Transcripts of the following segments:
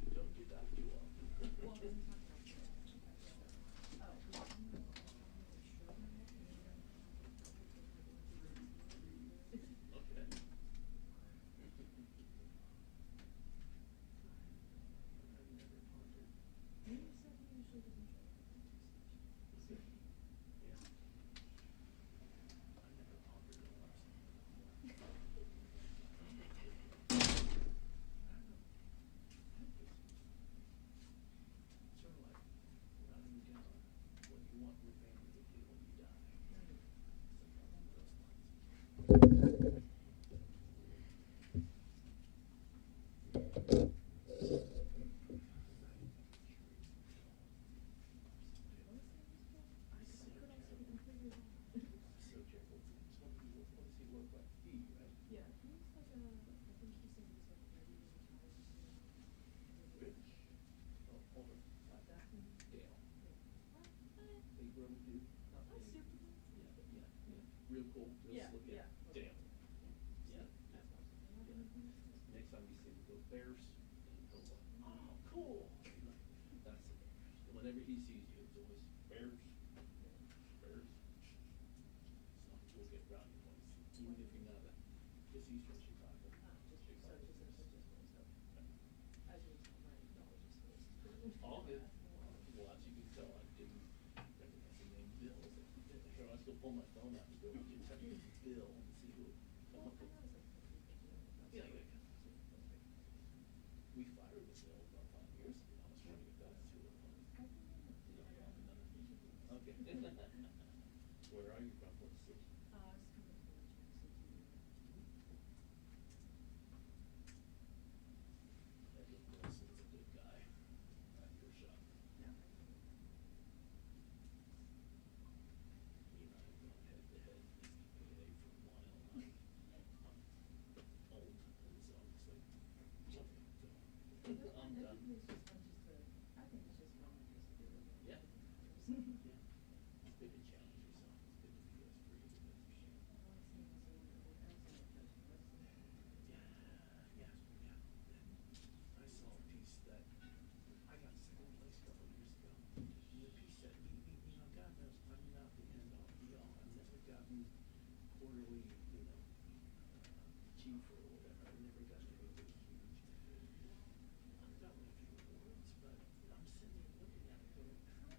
You don't get that too often. Okay. I've never pondered. Yeah. I've never pondered on what's I don't know. It's sort of like writing down what you want your family to do when you die. Something along those lines. So careful. What does he look like? He, right? Yeah, he's like a, I think he said he's like ready to retire soon. Rich? Oh, older. Dale. Big brother dude. Not Not big. super. Yeah, yeah, yeah. Real cool. Real Yeah, slick. yeah. Dale. Yeah, That's yeah. awesome. Yeah. Next time you see him go Bears, and he'll go, oh, cool. That's the Bears. Whenever he sees you, it's always Bears. Bears. So we'll get brownie points, even if you're not because he's from Chicago. Just Chicago. as you tell my knowledge is All good. Well, as you can tell, I didn't recognize the name Bill. I said, here, I was gonna pull my phone out and go to type in Bill and see who come up with. Yeah, yeah, yeah. We fired the Bill about 5 years ago. I was trying to get that through the phone. No, okay. Where are you from? What city? I was coming from Jackson. Edward Coristine is a good guy at your shop. Yeah. He and I have gone head to head in payday for a while. I'm old, and so it's like, okay, so I'm done. I think it's just fun to just do it. Yeah. Yeah. It's been a challenge yourself. It's good to be as free as you can. Yeah, yeah, yeah. I saw a piece that I got second place a couple of years ago. And the piece said, God knows I'm not the end all be all. I've never gotten quarterly, chief or whatever. I've never gotten anything huge. I've gotten a few awards, but I'm sitting there looking at it going, how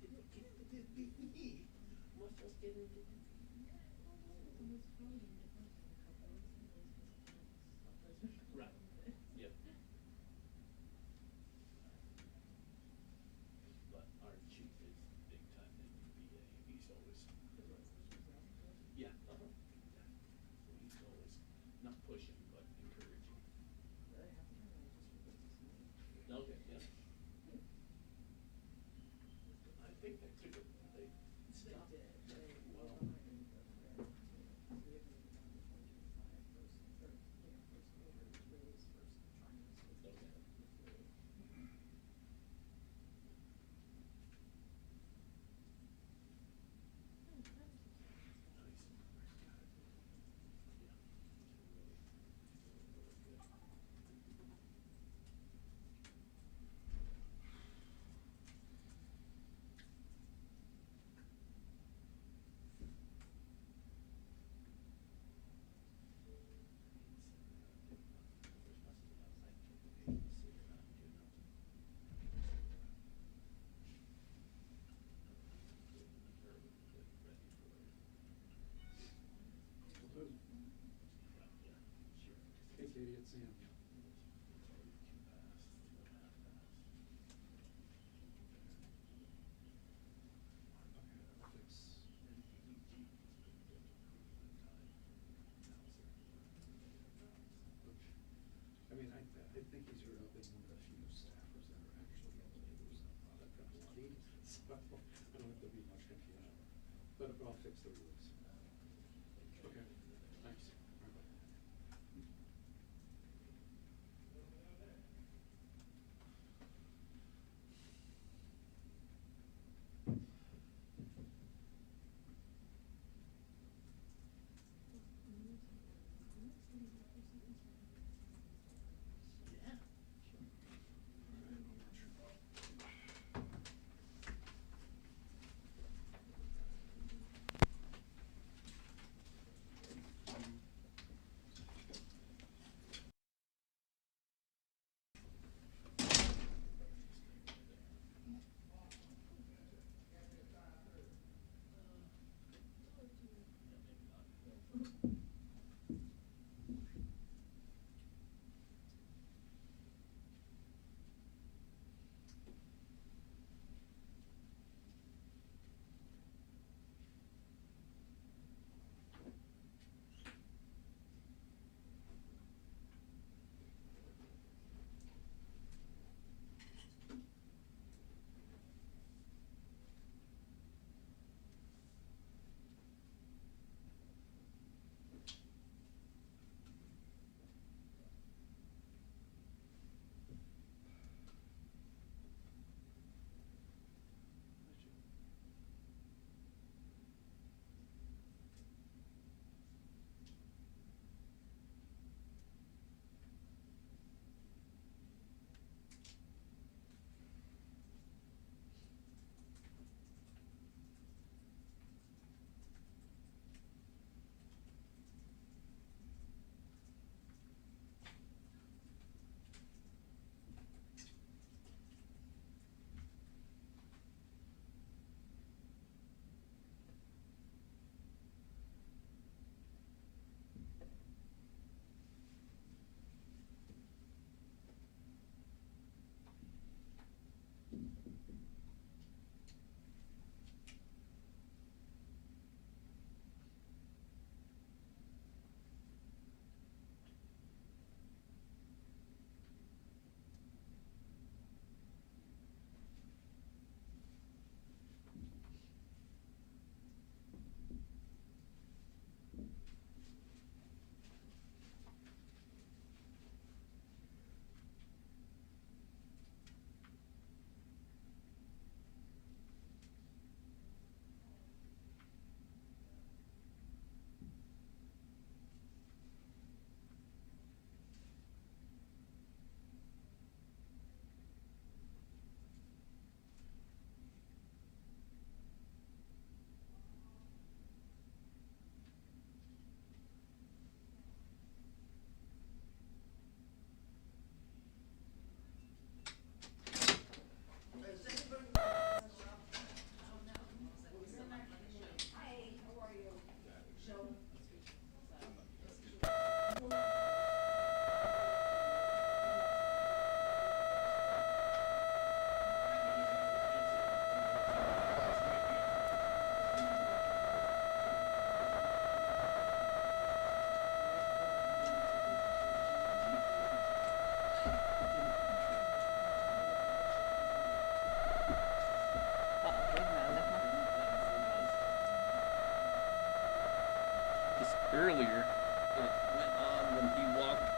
did it get into this beat me? Must just get into this beat me. Right. Yep. But our chief is big time in UVA. He's always, yeah, yeah. So he's always not pushing, but encouraging. Okay, yeah. I think they took it, they stopped. Well, okay. Nice. Yeah. Really good. Hey, Katie, it's Sam. Okay, I'll fix. I mean, I think he's been one of the few staffers that are actually in labor, so that kind of lucky. So I don't think there'll be much confusion. But I'll fix the rules. Okay, thanks. All right, bye.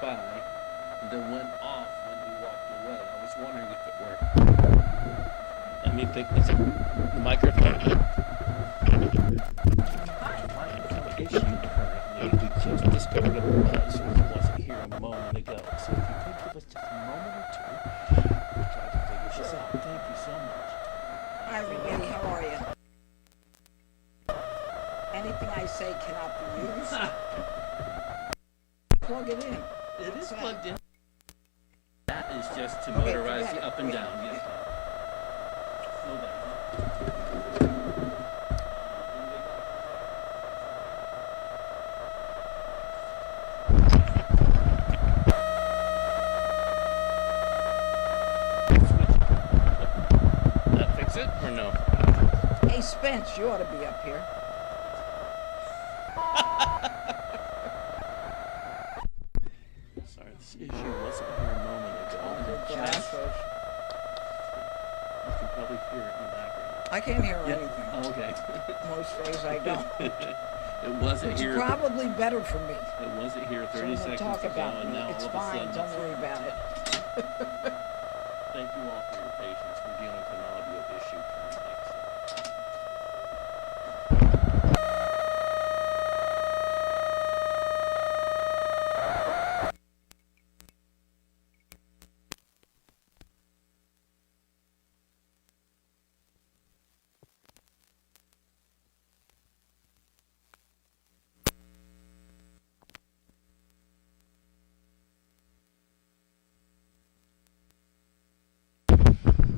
by and then went off when he walked away. I was wondering if it worked. Let me think. Is it the microphone? Issue currently. We just discovered it was. It wasn't here a moment ago. So if you could give us just a moment or two, we'll try to figure this out. Thank you so much. Hi everybody, how are you? Anything I say cannot be used. Plug it in. It is plugged in. That is just to Okay, motorize forget you it. up and Wait. down. Yes. Slow down. That fix it or no? Hey Spence, you ought to be up here. Sorry, this issue wasn't here a moment ago. Josh, You can probably hear it in the background. I can't hear Yeah. anything. Oh, okay. Most days I don't. It wasn't It's here. probably better for me. It wasn't here So 30 when seconds they talk ago, about and me, now it's all of a fine, sudden. don't worry about it. Thank you all for your patience. We're dealing with an audio issue currently.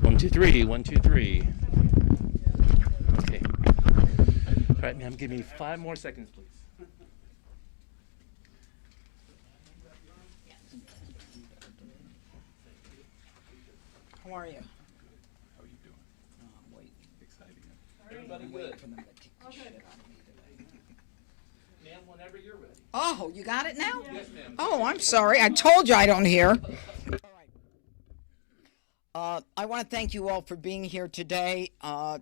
One, two, three. 1, 2, 3. Okay. All right, ma'am, give me 5 more seconds, please. How are you? How are you doing? Oh, I'm waiting. Exciting. Everybody I'm good? waiting for them to kick the shit out of me today. Ma'am, whenever you're ready. Oh, you got it now? Yes, ma'am. Oh, I'm sorry. I told you I don't hear. I want to thank you all for being here today.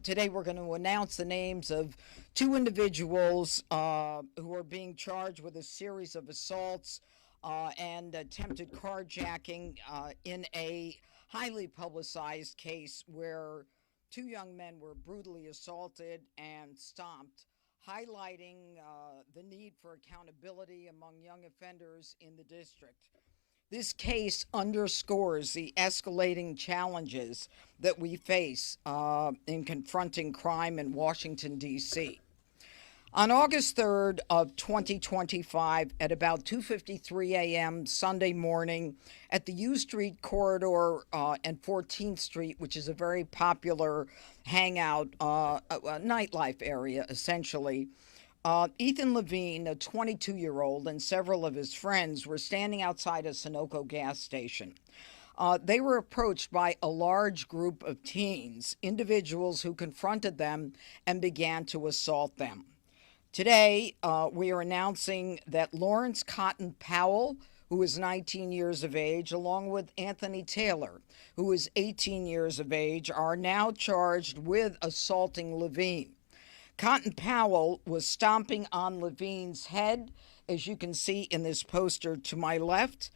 Today we're going to announce the names of 2 individuals who are being charged with a series of assaults and attempted carjacking in a highly publicized case where 2 young men were brutally assaulted and stomped, highlighting the need for accountability among young offenders in the district. This case underscores the escalating challenges that we face in confronting crime in Washington, D.C. On August 3rd of 2025, at about 2:53 a.m. Sunday morning at the U Street corridor and 14th Street, which is a very popular hangout, a nightlife area, essentially, Ethan Levine, a 22-year-old, and several of his friends were standing outside a Sunoco gas station. They were approached by a large group of teens, individuals who confronted them and began to assault them. Today, we are announcing that Lawrence Cotton Powell, who is 19 years of age, along with Anthony Taylor, who is 18 years of age, are now charged with assaulting Levine. Cotton Powell was stomping on Levine's head, as you can see in this poster to my left.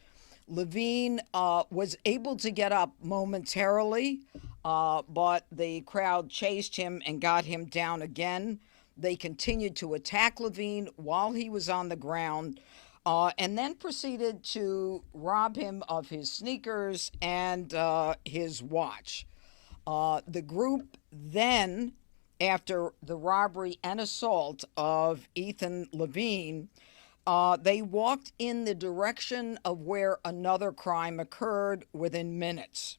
Levine was able to get up momentarily, but the crowd chased him and got him down again. They continued to attack Levine while he was on the ground, and then proceeded to rob him of his sneakers and his watch. The group then, after the robbery and assault of Ethan Levine, they walked in the direction of where another crime occurred within minutes.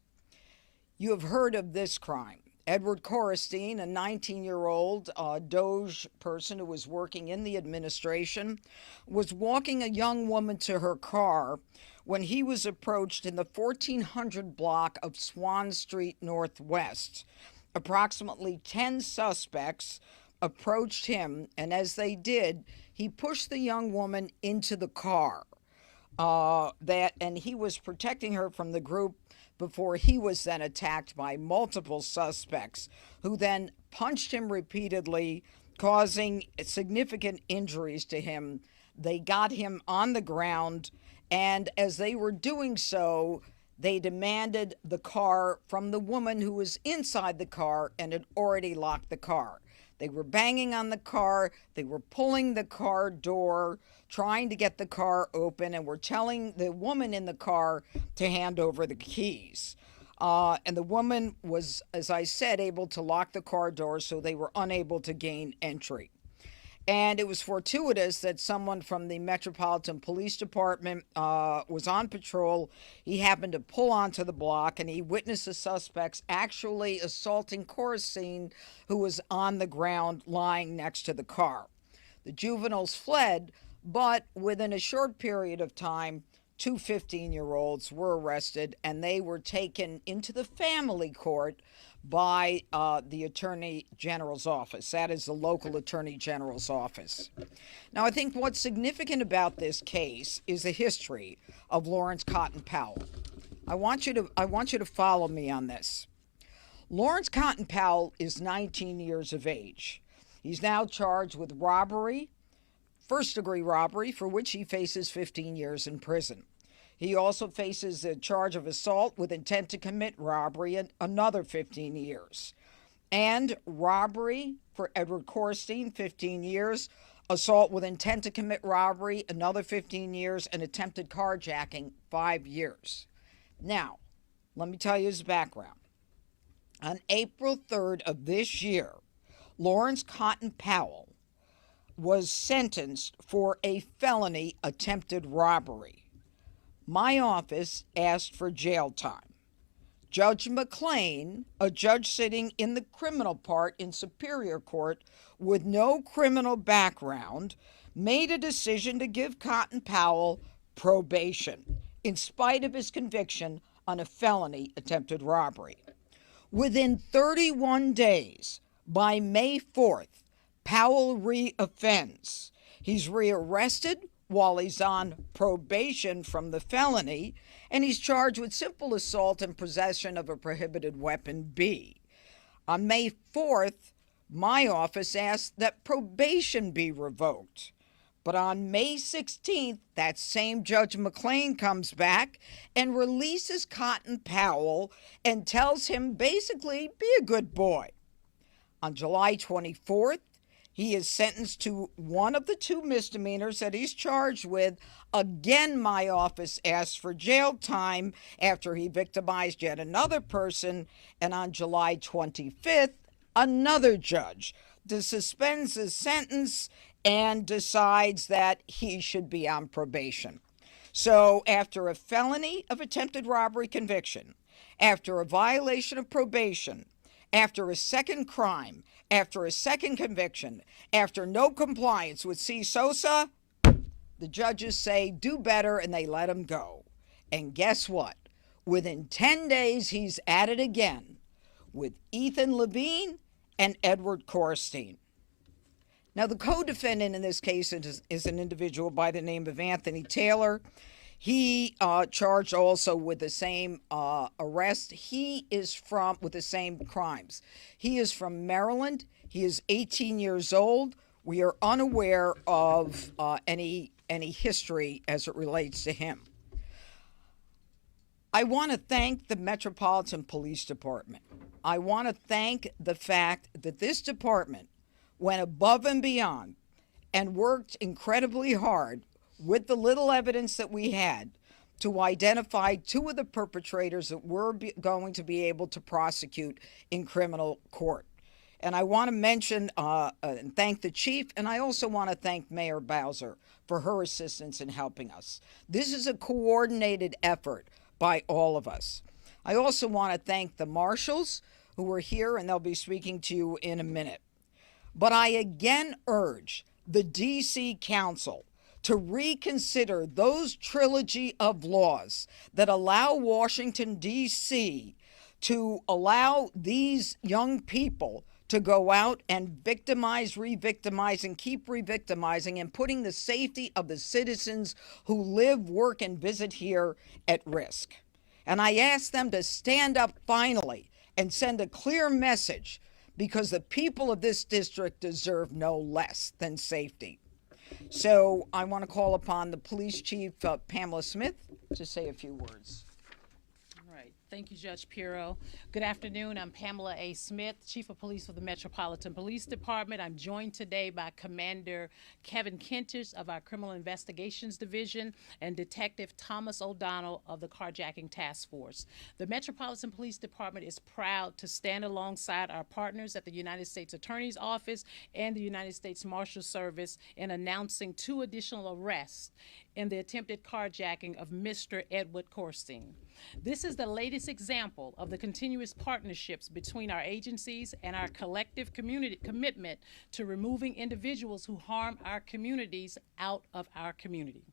You have heard of this crime. Edward Coristine, a 19-year-old DOGE person who was working in the administration, was walking a young woman to her car when he was approached in the 1400 block of Swan Street Northwest. Approximately 10 suspects approached him, and as they did, he pushed the young woman into the car. And he was protecting her from the group before he was then attacked by multiple suspects, who then punched him repeatedly, causing significant injuries to him They got him on the ground, and as they were doing so, they demanded the car from the woman who was inside the car and had already locked the car. They were banging on the car, they were pulling the car door, trying to get the car open, and were telling the woman in the car to hand over the keys. And the woman was, as I said, able to lock the car door, so they were unable to gain entry. And it was fortuitous that someone from the Metropolitan Police Department was on patrol. He happened to pull onto the block, and he witnessed the suspects actually assaulting Coristine, who was on the ground lying next to the car. The juveniles fled, but within a short period of time, two 15-year-olds were arrested, and they were taken into the family court by the Attorney General's office. That is the local Attorney General's office. Now, I think what's significant about this case is the history of Lawrence Cotton Powell. I want you to follow me on this. Lawrence Cotton Powell is 19 years of age. He's now charged with robbery, first-degree robbery, for which he faces 15 years in prison. He also faces a charge of assault with intent to commit robbery and another 15 years. And robbery for Edward Coristine, 15 years. Assault with intent to commit robbery, another 15 years. And attempted carjacking, 5 years. Now, let me tell you his background. On April 3rd of this year, Lawrence Cotton Powell was sentenced for a felony attempted robbery. My office asked for jail time. Judge McLean, a judge sitting in the criminal part in Superior Court with no criminal background, made a decision to give Cotton Powell probation in spite of his conviction on a felony attempted robbery. Within 31 days, by May 4th, Powell re-offends. He's rearrested while he's on probation from the felony, and he's charged with simple assault and possession of a prohibited weapon B. On May 4th, my office asked that probation be revoked. But on May 16th, that same Judge McLean comes back and releases Cotton Powell and tells him basically, be a good boy. On July 24th, he is sentenced to one of the two misdemeanors that he's charged with. Again, my office asked for jail time after he victimized yet another person. And on July 25th, another judge suspends his sentence and decides that he should be on probation. So after a felony of attempted robbery conviction, after a violation of probation, after a second crime, after a second conviction, after no compliance with C. Sosa, the judges say do better and they let him go. And guess what? Within 10 days, he's at it again with Ethan Levine and Edward Coristine. Now, the co-defendant in this case is an individual by the name of Anthony Taylor. He charged also with the same arrest. He is with the same crimes. He is from Maryland. He is 18 years old. We are unaware of any history as it relates to him. I want to thank the Metropolitan Police Department. I want to thank the fact that this department went above and beyond and worked incredibly hard with the little evidence that we had to identify two of the perpetrators that we're going to be able to prosecute in criminal court. And I want to mention and thank the chief, and I also want to thank Mayor Bowser for her assistance in helping us. This is a coordinated effort by all of us. I also want to thank the marshals who are here, and they'll be speaking to you in a minute. But I again urge the D.C. Council to reconsider those trilogy of laws that allow Washington, D.C. to allow these young people to go out and victimize, re-victimize, and keep re-victimizing and putting the safety of the citizens who live, work, and visit here at risk. And I ask them to stand up finally and send a clear message, because the people of this district deserve no less than safety. So I want to call upon the police chief, Pamela Smith, to say a few words. All right. Thank you, Judge Pirro. Good afternoon. I'm Pamela A. Smith, Chief of Police for the Metropolitan Police Department. I'm joined today by Commander Kevin Kentish of our Criminal Investigations Division and Detective Thomas O'Donnell of the Carjacking Task Force. The Metropolitan Police Department is proud to stand alongside our partners at the United States Attorney's Office and the United States Marshal Service in announcing 2 additional arrests in the attempted carjacking of Mr. Edward Coristine. This is the latest example of the continuous partnerships between our agencies and our collective community commitment to removing individuals who harm our communities out of our community.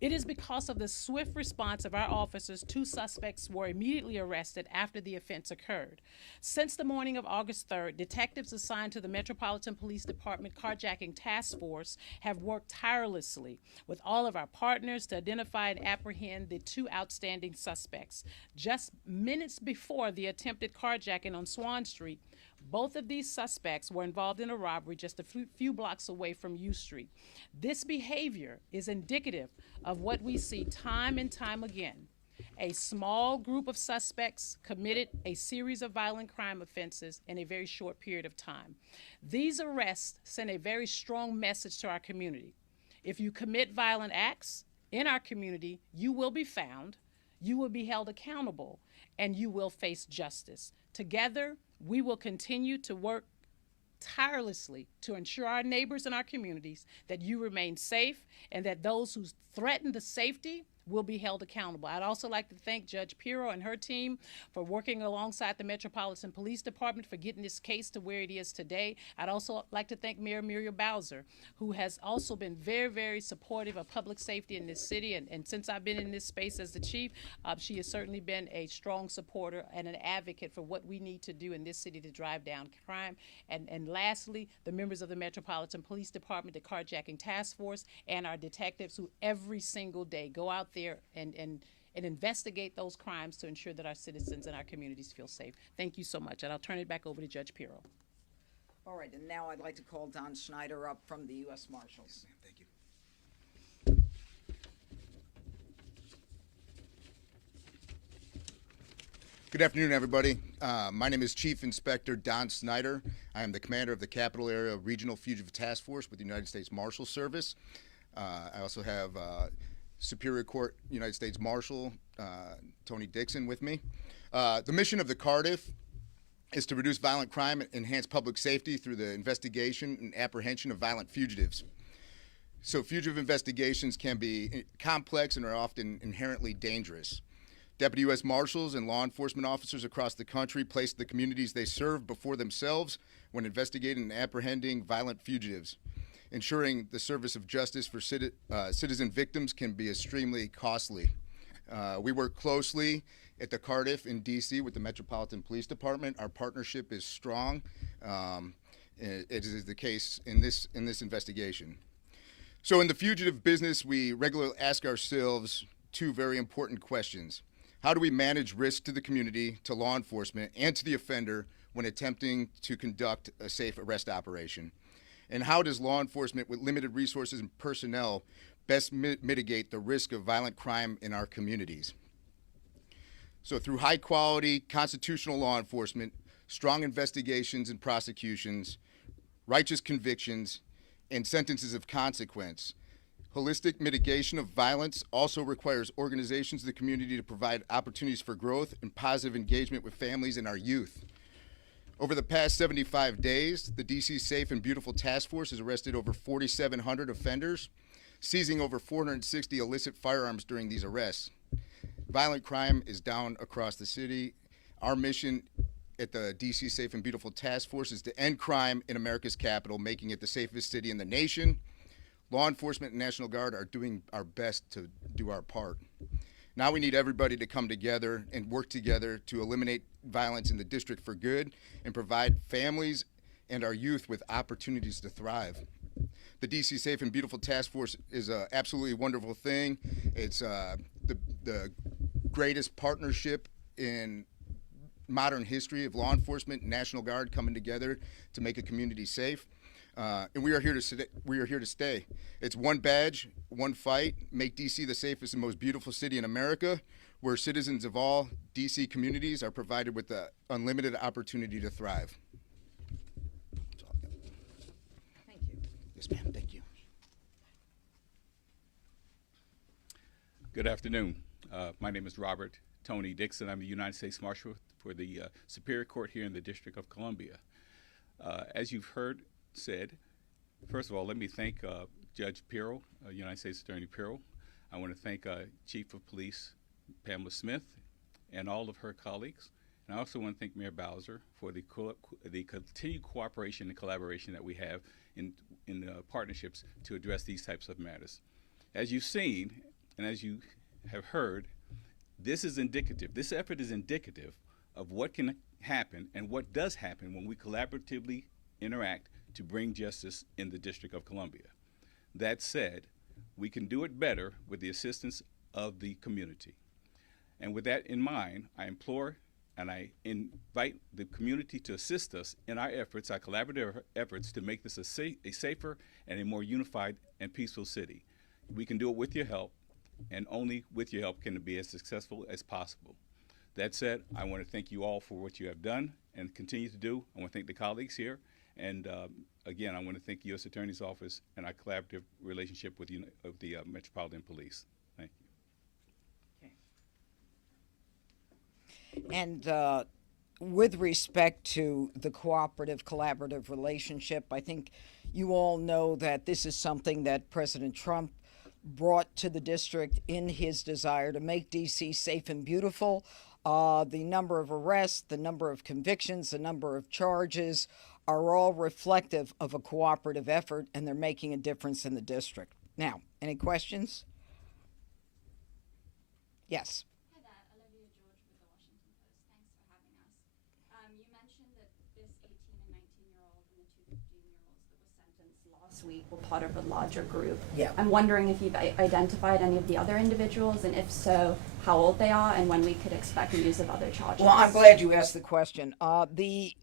It is because of the swift response of our officers, 2 suspects were immediately arrested after the offense occurred. Since the morning of August 3rd, detectives assigned to the Metropolitan Police Department Carjacking Task Force have worked tirelessly with all of our partners to identify and apprehend the 2 outstanding suspects. Just minutes before the attempted carjacking on Swan Street, both of these suspects were involved in a robbery just a few blocks away from U Street. This behavior is indicative of what we see time and time again. A small group of suspects committed a series of violent crime offenses in a very short period of time. These arrests send a very strong message to our community. If you commit violent acts in our community, you will be found, you will be held accountable, and you will face justice. Together, we will continue to work tirelessly to ensure our neighbors and our communities that you remain safe and that those who threaten the safety will be held accountable. I'd also like to thank Judge Pirro and her team for working alongside the Metropolitan Police Department for getting this case to where it is today. I'd also like to thank Mayor Muriel Bowser, who has also been very, very supportive of public safety in this city. And since I've been in this space as the chief, she has certainly been a strong supporter and an advocate for what we need to do in this city to drive down crime. And lastly, the members of the Metropolitan Police Department, the Carjacking Task Force, and our detectives who every single day go out there and investigate those crimes to ensure that our citizens and our communities feel safe. Thank you so much, and I'll turn it back over to Judge Pirro. All right, and now I'd like to call Don Schneider up from the U.S. Marshals. Thank you. Good afternoon, everybody. My name is Chief Inspector Don Snyder. I am the commander of the Capital Area Regional Fugitive Task Force with the United States Marshal Service. I also have Superior Court United States Marshal Tony Dixon with me. The mission of the Cardiff is to reduce violent crime and enhance public safety through the investigation and apprehension of violent fugitives. So fugitive investigations can be complex and are often inherently dangerous. Deputy U.S. Marshals and law enforcement officers across the country place the communities they serve before themselves when investigating and apprehending violent fugitives. Ensuring the service of justice for citizen victims can be extremely costly. We work closely at the Cardiff in D.C. with the Metropolitan Police Department. Our partnership is strong. It is the case in this investigation. So in the fugitive business, we regularly ask ourselves 2 very important questions. How do we manage risk to the community, to law enforcement, and to the offender when attempting to conduct a safe arrest operation? And how does law enforcement with limited resources and personnel best mitigate the risk of violent crime in our communities? So through high quality constitutional law enforcement, strong investigations and prosecutions, righteous convictions, and sentences of consequence, holistic mitigation of violence also requires organizations in the community to provide opportunities for growth and positive engagement with families and our youth. Over the past 75 days, the D.C. Safe and Beautiful Task Force has arrested over 4,700 offenders, seizing over 460 illicit firearms during these arrests. Violent crime is down across the city. Our mission at the D.C. Safe and Beautiful Task Force is to end crime in America's capital, making it the safest city in the nation. Law enforcement and National Guard are doing our best to do our part. Now we need everybody to come together and work together to eliminate violence in the district for good and provide families and our youth with opportunities to thrive. The DC Safe and Beautiful Task Force is an absolutely wonderful thing. It's the greatest partnership in modern history of law enforcement and National Guard coming together to make a community safe. and we are here to stay. It's one badge, one fight. Make DC the safest and most beautiful city in America, where citizens of all DC communities are provided with the unlimited opportunity to thrive. That's all I got. Thank you. Yes, ma'am. Thank you. Good afternoon. My name is Robert Tony Dixon. I'm the United States Marshal for the Superior Court here in the District of Columbia. As you've heard said, first of all, let me thank Judge Pirro, United States Attorney Pirro. I want to thank Chief of Police Pamela Smith and all of her colleagues. And I also want to thank Mayor Bowser for the continued cooperation and collaboration that we have in partnerships to address these types of matters. As you've seen, and as you have heard, this effort is indicative of what can happen and what does happen when we collaboratively interact to bring justice in the District of Columbia. That said, we can do it better with the assistance of the community. And with that in mind, I implore and I invite the community to assist us in our efforts, our collaborative efforts, to make this a safer and a more unified and peaceful city. We can do it with your help, and only with your help can it be as successful as possible. That said, I want to thank you all for what you have done and continue to do. I want to thank the colleagues here. And again, I want to thank the U.S. Attorney's Office and our collaborative relationship with the Metropolitan Police. Thank you. And with respect to the cooperative, collaborative relationship, I think you all know that this is something that President Trump brought to the district in his desire to make D.C. safe and beautiful. The number of arrests, the number of convictions, the number of charges are all reflective of a cooperative effort, and they're making a difference in the district. Now, any questions? Yes. Hi there, Olivia George with the Washington Post. Thanks for having us. You mentioned that this 18 and 19-year-old and the two 15-year-olds that were sentenced last week were part of a larger group. Yeah. I'm wondering if you've identified any of the other individuals, and if so, how old they are, and when we could expect news of other charges. Well, I'm glad you asked the question. The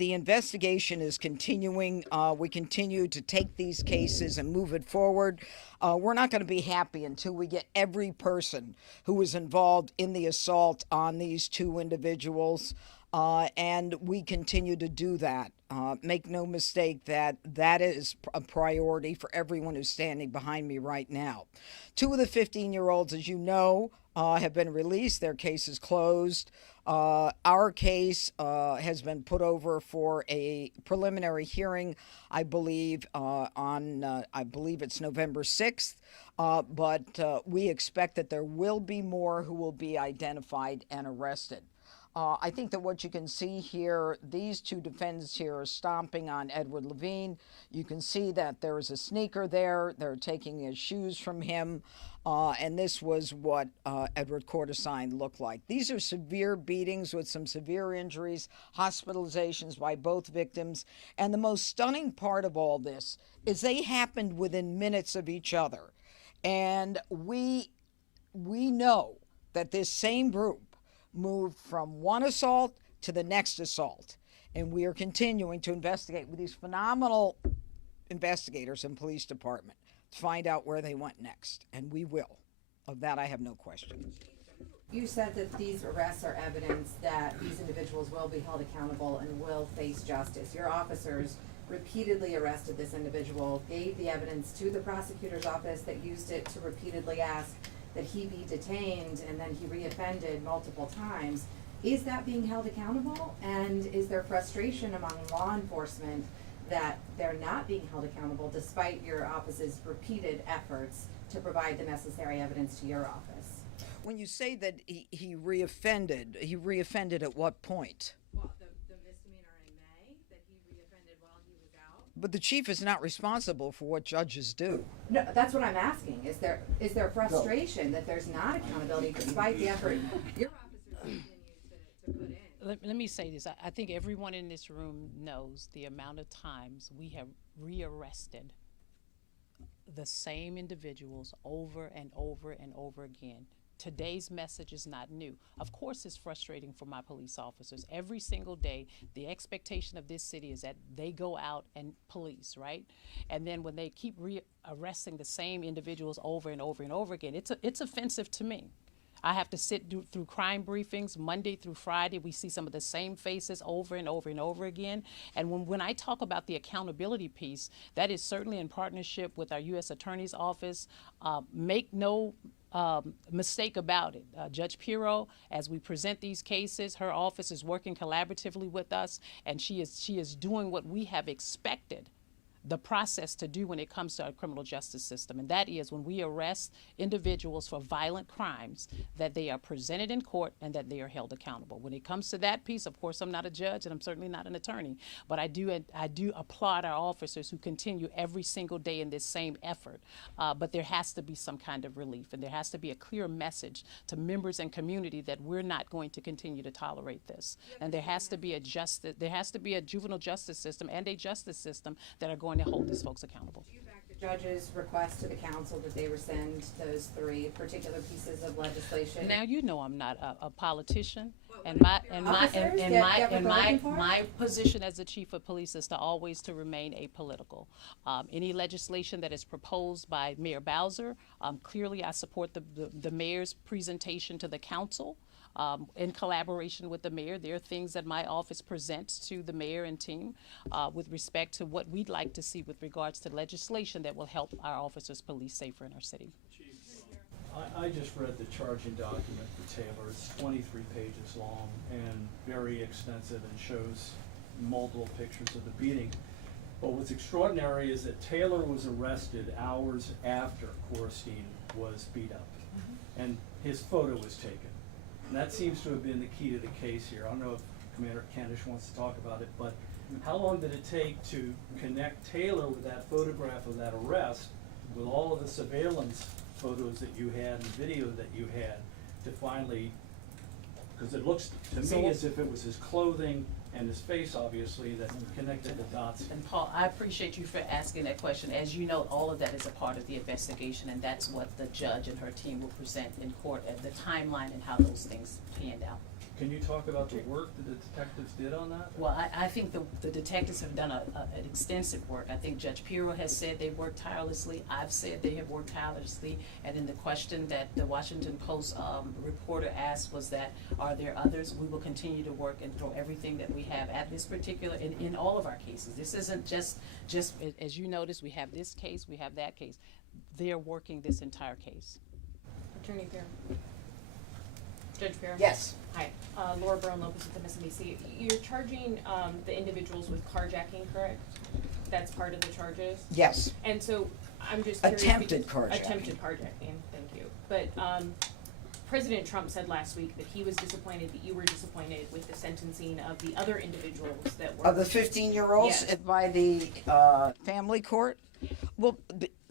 investigation is continuing. We continue to take these cases and move it forward. We're not going to be happy until we get every person who was involved in the assault on these two individuals, and we continue to do that. Make no mistake that that is a priority for everyone who's standing behind me right now. Two of the 15-year-olds, as you know, have been released. Their case is closed. Our case has been put over for a preliminary hearing, I believe, I believe it's November 6th. But we expect that there will be more who will be identified and arrested. I think that what you can see here, these two defendants here are stomping on Edward Levine. You can see that there is a sneaker there. They're taking his shoes from him. And this was what Edward Coristine looked like. These are severe beatings with some severe injuries, hospitalizations by both victims. And the most stunning part of all this is they happened within minutes of each other. And we know that this same group moved from one assault to the next assault. And we are continuing to investigate with these phenomenal investigators in police department to find out where they went next. And we will. Of that, I have no question. You said that these arrests are evidence that these individuals will be held accountable and will face justice. Your officers repeatedly arrested this individual, gave the evidence to the prosecutor's office that used it to repeatedly ask that he be detained, and then he reoffended multiple times. Is that being held accountable? And is there frustration among law enforcement that they're not being held accountable despite your office's repeated efforts to provide the necessary evidence to your office? When you say that he reoffended at what point? Well, the misdemeanor in May, that he reoffended while he was out. But the chief is not responsible for what judges do. No, that's what I'm asking. Is there frustration that there's not accountability despite the effort your officers continue to put in? Let me say this. I think everyone in this room knows the amount of times we have rearrested the same individuals over and over and over again. today's message is not new. Of course, it's frustrating for my police officers. Every single day, the expectation of this city is that they go out and police, right? And then when they keep arresting the same individuals over and over and over again, it's offensive to me. I have to sit through crime briefings Monday through Friday. We see some of the same faces over and over and over again. And when I talk about the accountability piece, that is certainly in partnership with our U.S. Attorney's Office. Make no mistake about it. Judge Pirro, as we present these cases, her office is working collaboratively with us, and she is doing what we have expected the process to do when it comes to our criminal justice system, and that is when we arrest individuals for violent crimes, that they are presented in court and that they are held accountable. When it comes to that piece, of course, I'm not a judge and I'm certainly not an attorney, but I do applaud our officers who continue every single day in this same effort. But there has to be some kind of relief, and there has to be a clear message to members and community that we're not going to continue to tolerate this. And there has to be a juvenile justice system and a justice system that are going to hold these folks accountable. Do you back the judge's request to the council that they rescind those 3 particular pieces of legislation? Now you know I'm not a politician, and Officers? my position as the chief of police is to always to remain apolitical. Any legislation that is proposed by Mayor Bowser, clearly I support the mayor's presentation to the council. In collaboration with the mayor, there are things that my office presents to the mayor and team with respect to what we'd like to see with regards to legislation that will help our officers police safer in our city. I just read the charging document for Taylor. It's 23 pages long and very extensive and shows multiple pictures of the beating. But what's extraordinary is that Taylor was arrested hours after Coristine was beat up, and his photo was taken. And that seems to have been the key to the case here. I don't know if Commander Kendish wants to talk about it, but how long did it take to connect Taylor with that photograph of that arrest with all of the surveillance photos that you had and video that you had to finally, because it looks to me as if it was his clothing and his face, obviously, that connected the dots. And Paul, I appreciate you for asking that question. As you know, all of that is a part of the investigation, and that's what the judge and her team will present in court at the timeline and how those things panned out. Can you talk about the work that the detectives did on that? Well, I think the detectives have done an extensive work. I think Judge Pirro has said they worked tirelessly. I've said they have worked tirelessly. And then the question that the Washington Post reporter asked was that, are there others? We will continue to work and throw everything that we have at this particular, in all of our cases. This isn't just as you notice, we have this case, we have that case. They're working this entire case. Attorney Pirro. Judge Pirro? Yes. Hi, Laura Brown-Lopez with MSNBC. You're charging the individuals with carjacking, correct? That's part of the charges? Yes. And so I'm just curious. Attempted carjacking. Attempted carjacking, thank you. But President Trump said last week that he was disappointed, that you were disappointed with the sentencing of the other individuals that were. Of the 15-year-olds Yes. by the family court? Well,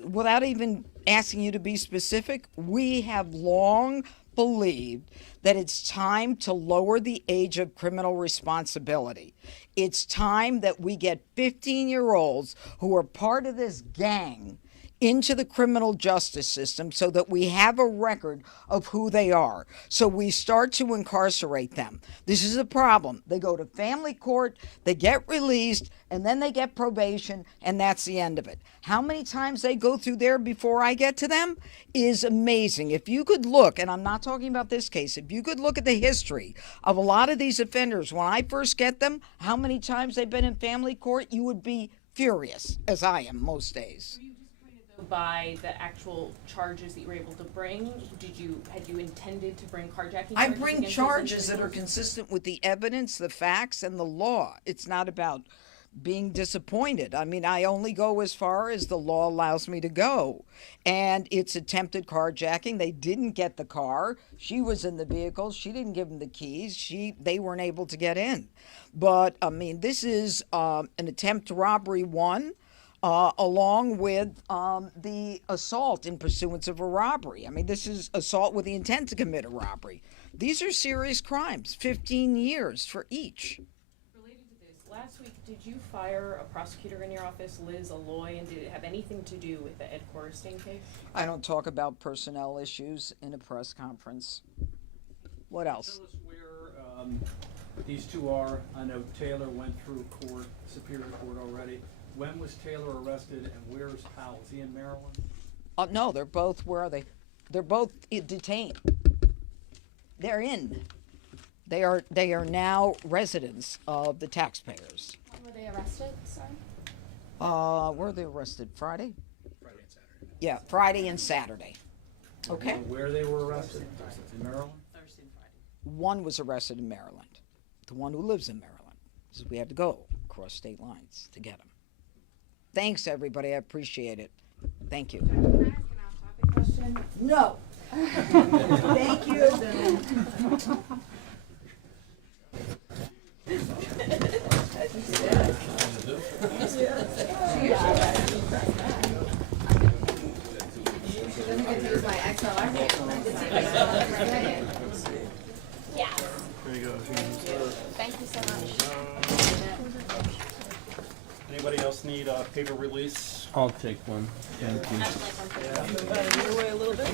without even asking you to be specific, we have long believed that it's time to lower the age of criminal responsibility. It's time that we get 15-year-olds who are part of this gang into the criminal justice system so that we have a record of who they are. So we start to incarcerate them. This is a problem. They go to family court, they get released, and then they get probation, and that's the end of it. How many times they go through there before I get to them is amazing. If you could look, and I'm not talking about this case, if you could look at the history of a lot of these offenders, when I first get them, how many times they've been in family court, you would be furious, as I am most days. By the actual charges that you were able to bring, had you intended to bring carjacking charges? I bring against those charges that are individuals? consistent with the evidence, the facts, and the law. It's not about being disappointed. I mean, I only go as far as the law allows me to go. And it's attempted carjacking. They didn't get the car. She was in the vehicle. She didn't give them the keys. They weren't able to get in. But, I mean, this is an attempt to robbery 1. Along with the assault in pursuance of a robbery. I mean, this is assault with the intent to commit a robbery. These are serious crimes, 15 years for each. Related to this, Last week, did you fire a prosecutor in your office, Liz Alloy, and did it have anything to do with the Ed Coristine case? I don't talk about personnel issues in a press conference. What else? Tell us where these two are. I know Taylor went through court, Superior Court already. When was Taylor arrested and where is Powell? Is he in Maryland? No, they're both, where are they? They're both detained. They're in. They are now residents of the taxpayers. When were they arrested, sorry? Were they arrested? Friday? Friday and Saturday. Yeah, Friday and Saturday. Okay. Where they were arrested? In Maryland? Thursday and Friday. One was arrested in Maryland. The one who lives in Maryland. So we had to go across state lines to get him. Thanks, everybody. I appreciate it. Thank you. Can I ask an off-topic question? No. Thank you. Doesn't get to use my XLR. Yeah. There you go. Thank you so much. Anybody else need a paper release? I'll take one. Thank you. I would like one.